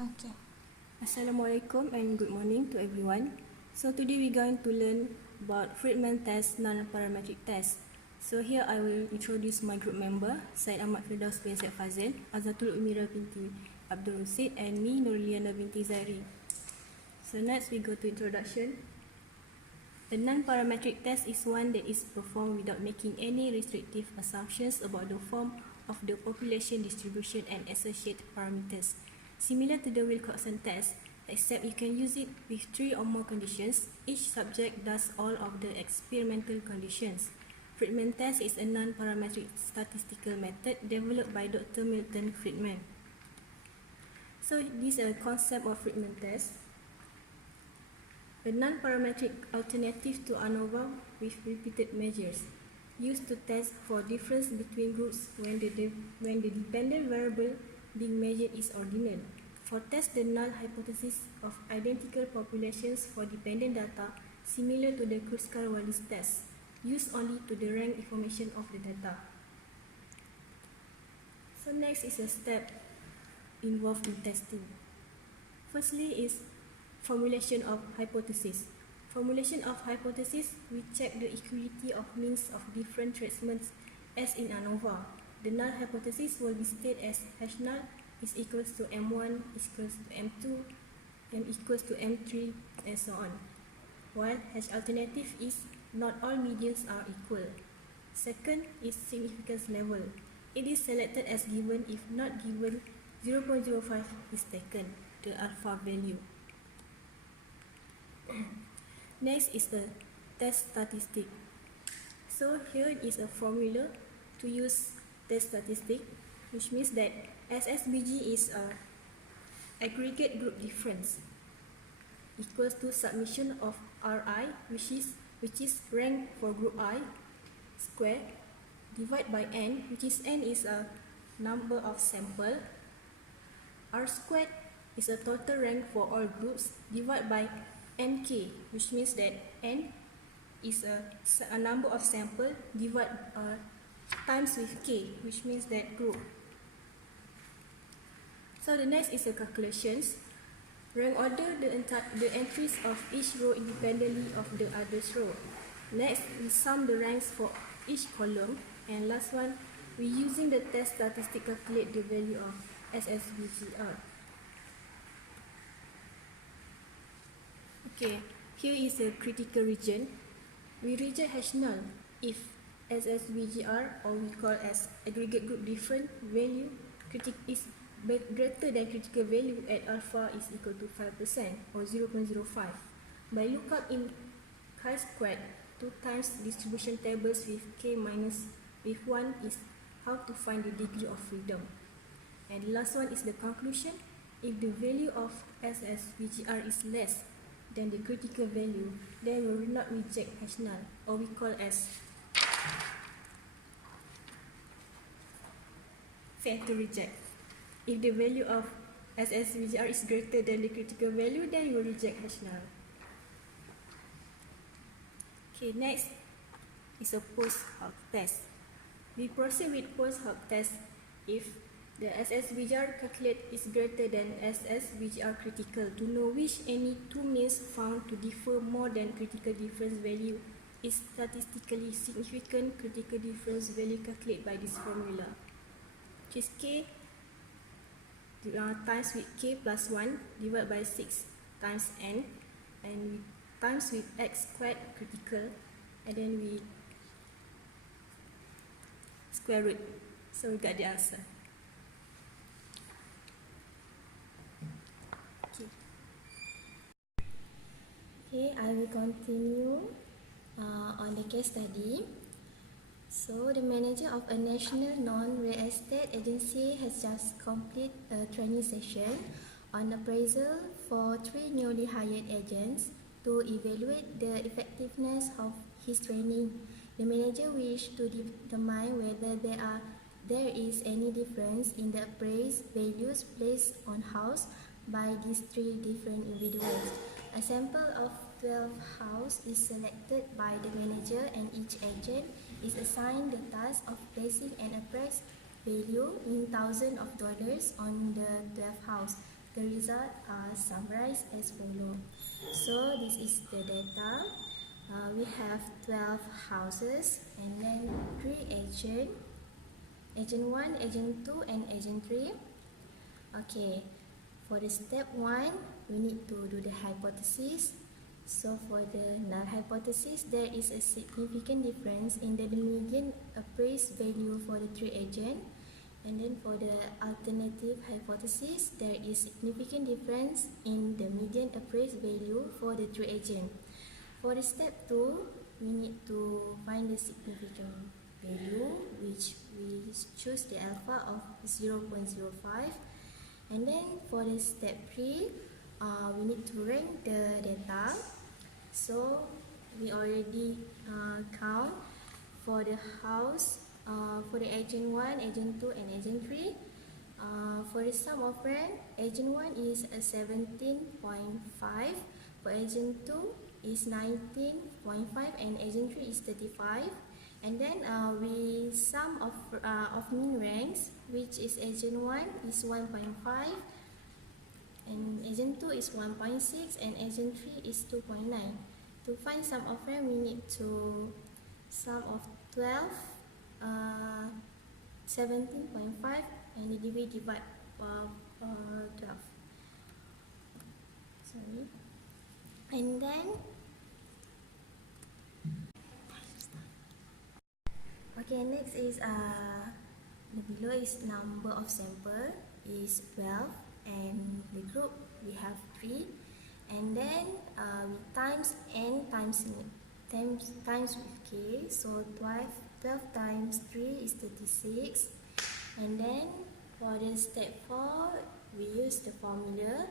Okay. Assalamualaikum and good morning to everyone. So today we're going to learn about Friedman test, non-parametric test. So here I will introduce my group member, Syed Ahmad Firdaus bin Syed Fazil, Azatul Umira binti Abdul Rusid, and me, Nurliana binti Zairi. So next we go to introduction. The non-parametric test is one that is performed without making any restrictive assumptions about the form of the population distribution and associated parameters. Similar to the Wilcoxon test, except you can use it with 3 or more conditions. Each subject does all of the experimental conditions. Friedman test is a non-parametric statistical method developed by Dr. Milton Friedman. So this is a concept of Friedman test. A non-parametric alternative to ANOVA with repeated measures, used to test for difference between groups when the dependent variable being measured is ordinal. For test the null hypothesis of identical populations for dependent data, similar to the Kruskal-Wallis test, used only to the rank information of the data. So next is a step involved in testing. Firstly is formulation of hypothesis. Formulation of hypothesis, we check the equality of means of different treatments as in ANOVA. The null hypothesis will be stated as H null is equals to M1 is equals to M2, M equals to M3, and so on. While H alternative is not all medians are equal. Second is significance level. It is selected as given if not given 0.05 is taken, the alpha value. Next is the test statistic. So here is a formula to use test statistic, which means that SSBG is a aggregate group difference equals to submission of Ri, which is rank for group I square, divide by n, which is n is a number of sample. R squared is a total rank for all groups, divide by nk, which means that n is a number of sample divide times with k, which means that group. So the next is the calculations. Rank order the entries of each row independently of the others row. Next, we sum the ranks for each column, and last one, we using the test statistic calculate the value of SSBGR. Okay, here is a critical region. We reject H null if SSBGR, or we call as aggregate group different value, is greater than critical value at alpha is equal to 5% or 0.05. By lookup in chi-squared, 2 times distribution tables with k minus with 1 is how to find the degree of freedom. And the last one is the conclusion. If the value of SSBGR is less than the critical value, then we will not reject H null, or we call as fair to reject. If the value of SSBGR is greater than the critical value, then you will reject H null. Okay, next is a post hoc test. We proceed with post hoc test if the SSBGR calculate is greater than SSBGR critical to know which any two means found to differ more than critical difference value is statistically significant critical difference value calculated by this formula, which is k times with k plus 1 divided by 6 times n, and we times with x squared critical, and then we square root. So we got the answer. Okay, I will continue on the case study. So, the manager of a national non-real estate agency has just completed a training session on appraisal for 3 newly hired agents to evaluate the effectiveness of his training. The manager wished to determine whether there is any difference in the appraised values placed on house by these 3 different individuals. A sample of 12 houses is selected by the manager, and each agent is assigned the task of placing an appraised value in thousands of dollars on the 12 house. the results are summarized as follows. So this is the data. We have 12 houses and then 3 agents, agent 1, agent 2 and agent 3. Okay, for the step 1, we need to do the hypothesis. So for the null hypothesis, there is a significant difference in the median appraised value for the 3 agents. And then for the alternative hypothesis, there is significant difference in the median appraised value for the 3 agents. For the step 2, we need to find the significant value, which we choose the alpha of 0.05. And then for the step 3, we need to rank the data. So we already count for the house, for the agent 1, agent 2 and agent 3. For the sum of rent, agent 1 is 17.5, for agent 2 is 19.5 and agent 3 is 35. And then we sum of mean ranks, which is agent 1 is 1.5 and agent 2 is 1.6 and agent 3 is 2.9. To find sum of rank, we need to sum of 12, 17.5 and divide 12. Sorry. And then okay, next is the below is number of sample is 12 and the group we have 3, and then we times n times with k, so 12 times 3 is 36. And then for the step 4, we use the formula,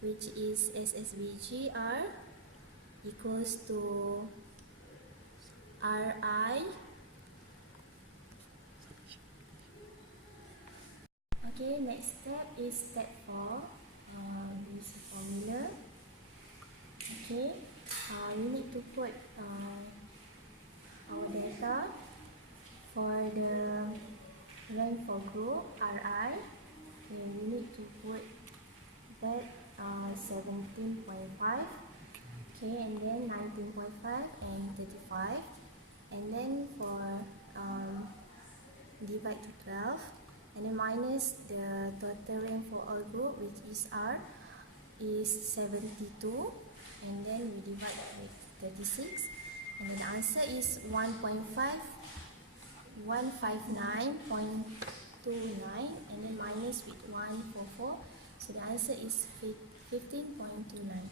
which is SSVGR equals to RI. Okay, next step is step 4. Use the formula. Okay, we need to put our data for the rank for group RI. Okay, we need to put that 17.5. Okay, and then 19.5 and 35. And then for divide to 12. And then minus the total rank for all group, which is R, is 72. And then we divide with 36. And then the answer is 159.29. And then minus with 144. So the answer is 15.29.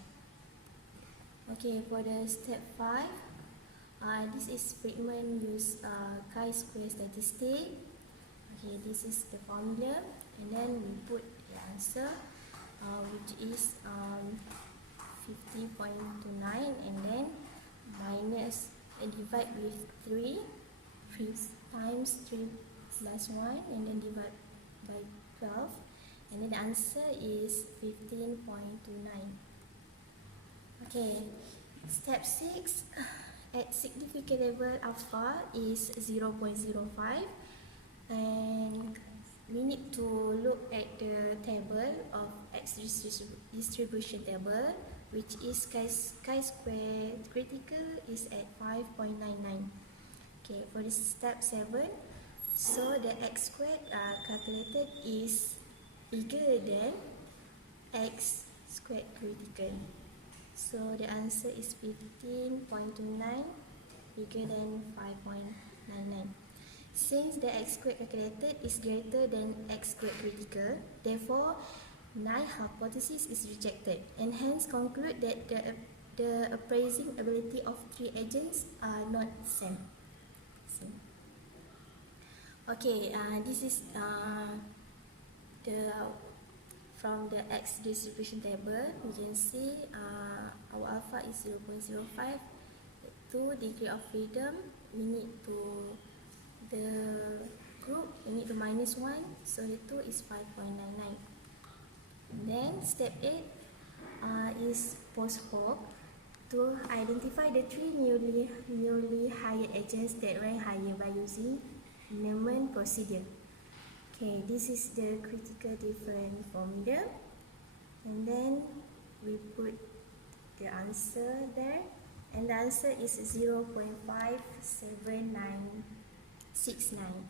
Okay, for the step 5, this is Friedman use chi-square statistic. Okay, this is the formula, and then we put the answer, which is 50.29, and then minus and divide with 3 times 3 plus 1, and then divide by 12, and then the answer is 15.29. Okay, step 6, at significant level alpha is 0.05. And we need to look at the table of X distribution table, which is chi-square critical is at 5.99. Okay, for this step 7, so the X squared calculated is bigger than X squared critical. So the answer is 15.29, bigger than 5.99. Since the X squared calculated is greater than X squared critical, therefore null hypothesis is rejected, and hence conclude that the appraising ability of 3 agents are not same. Okay, this is from the X distribution table. You can see our alpha is 0.05. 2 degree of freedom, we need to the group, we need to minus 1, so the 2 is 5.99. Then step 8 is post hoc, to identify the 3 newly hired agents that rank higher by using Newman procedure. Okay, this is the critical difference formula. then we put the answer there, and the answer is 0.57969.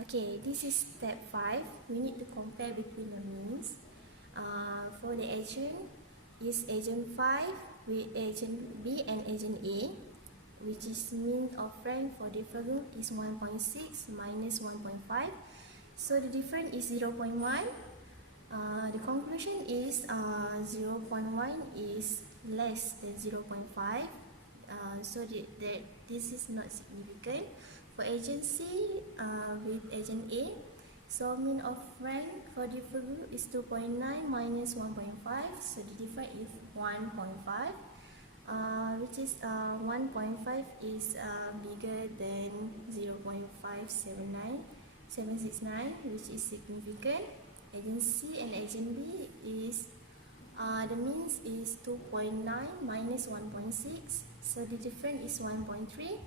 Okay, this is step 5. We need to compare between the means. For the agent, is agent 5 with agent B and agent A, which is mean of rank for different group is 1.6 minus 1.5. So the difference is 0.1. The conclusion is 0.1 is less than 0.5. So this is not significant. For agent C with agent A, so mean of rank for different group is 2.9 minus 1.5. So the difference is 1.5. Which is 1.5 is bigger than 0.579769, which is significant. Agent C and agent B is the means is 2.9 minus 1.6, so the difference is 1.3.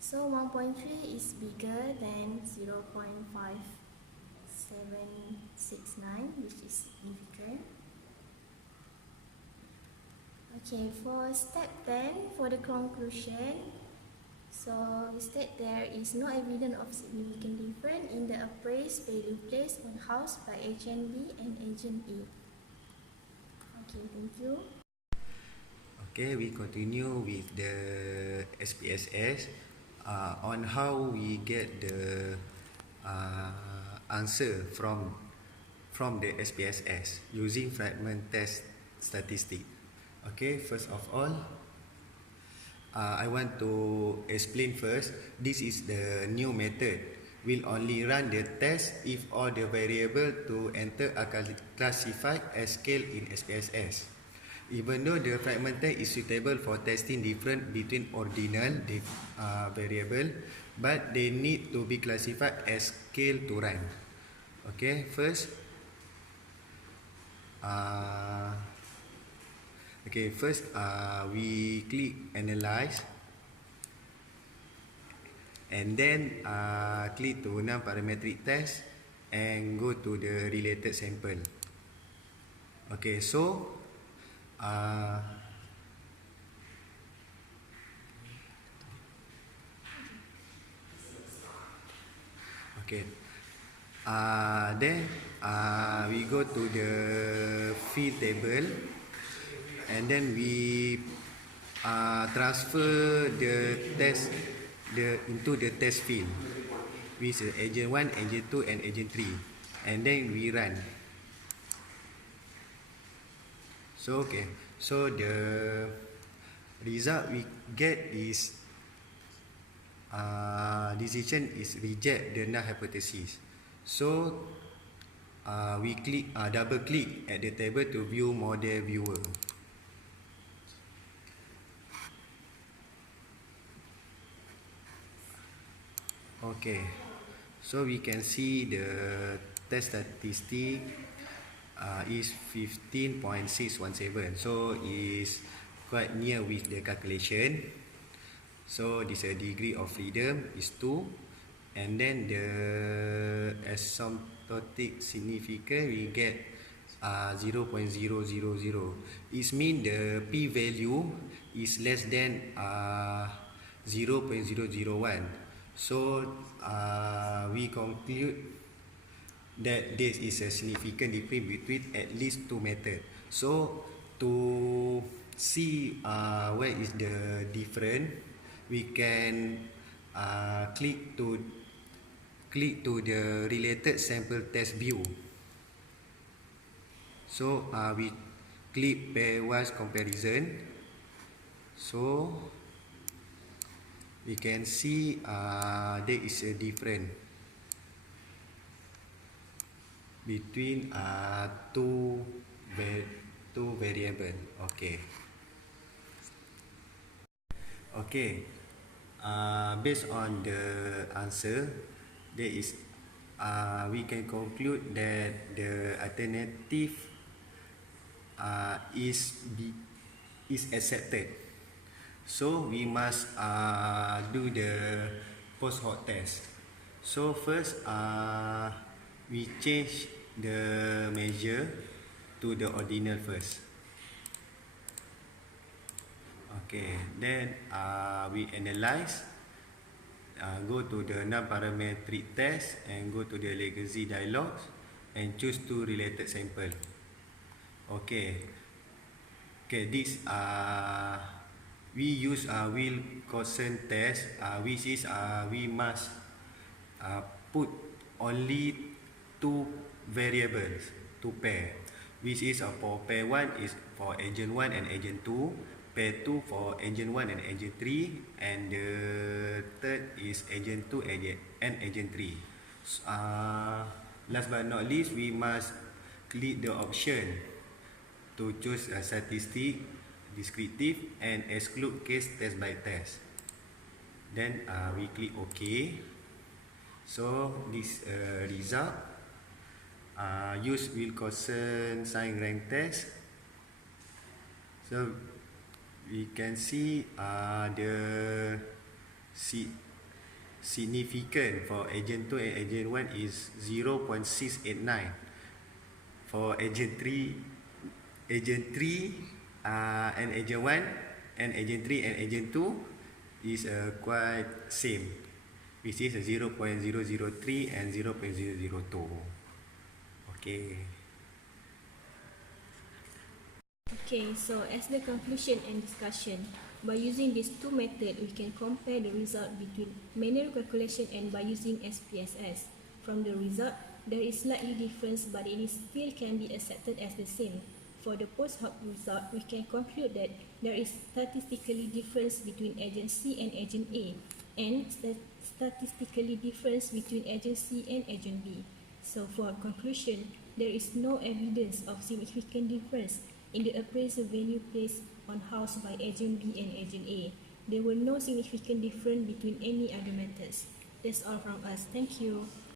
So 1.3 is bigger than 0.5769, which is significant. Okay, for step 10, for the conclusion, so we state there is no evidence of significant difference in the appraised value placed on house by agent B and agent A. Okay, thank you. Okay, we continue with the SPSS on how we get the answer from the SPSS using Friedman test statistic. Okay, first of all, I want to explain first. This is the new method. We'll only run the test if all the variables to enter are classified as scale in SPSS. Even though the Friedman test is suitable for testing difference between ordinal variable, but they need to be classified as scale to run. Okay, first, we click analyze, and then click to non-parametric test and go to the related sample. Okay, so then we go to the field table, and then we transfer the test into the test field with agent 1, agent 2 and agent 3, and then we run. So so the result we get is decision is reject the null hypothesis. So we double click at the table to view model viewer. Okay, so we can see the test statistic is 15.617, so is quite near with the calculation. So this degree of freedom is 2, and then the asymptotic significance we get 0.000. It means the p-value is less than 0.001. So we conclude that this is a significant difference between at least two methods. So to see where is the difference, we can click to the related sample test view. So we click pairwise comparison. So we can see there is a difference between two variable. Okay, based on the answer, there is we can conclude that the alternative is accepted. So we must do the post hoc test. So first we change the measure to the ordinal first. Okay, then we analyze, go to the non-parametric test and go to the legacy dialogues and choose two related sample. Okay, this we use Wilcoxon test, which is we must put only two variables, two pair, which is for pair 1 is for agent 1 and agent 2, pair 2 for agent 1 and agent 3, and the third is agent 2 and agent 3. Last but not least, we must click the option to choose a statistic, descriptive, and exclude case test by test. Then we click OK. So this result, use Wilcoxon sign rank test. So we can see the significant for agent 2 and agent 1 is 0.689. For agent 3 and agent 1 and agent 3 and agent 2 is quite same, which is 0.003 and 0.002. Okay. Okay, so as the conclusion and discussion, by using these two methods, we can compare the result between manual calculation and by using SPSS. From the result, there is slightly difference, but it is still can be accepted as the same. For the post hoc result, we can conclude that there is statistically difference between agent C and agent A, and statistically difference between agent C and agent B. So for conclusion, there is no evidence of significant difference in the appraisal value placed on house by agent B and agent A. There were no significant difference between any other methods. That's all from us. Thank you.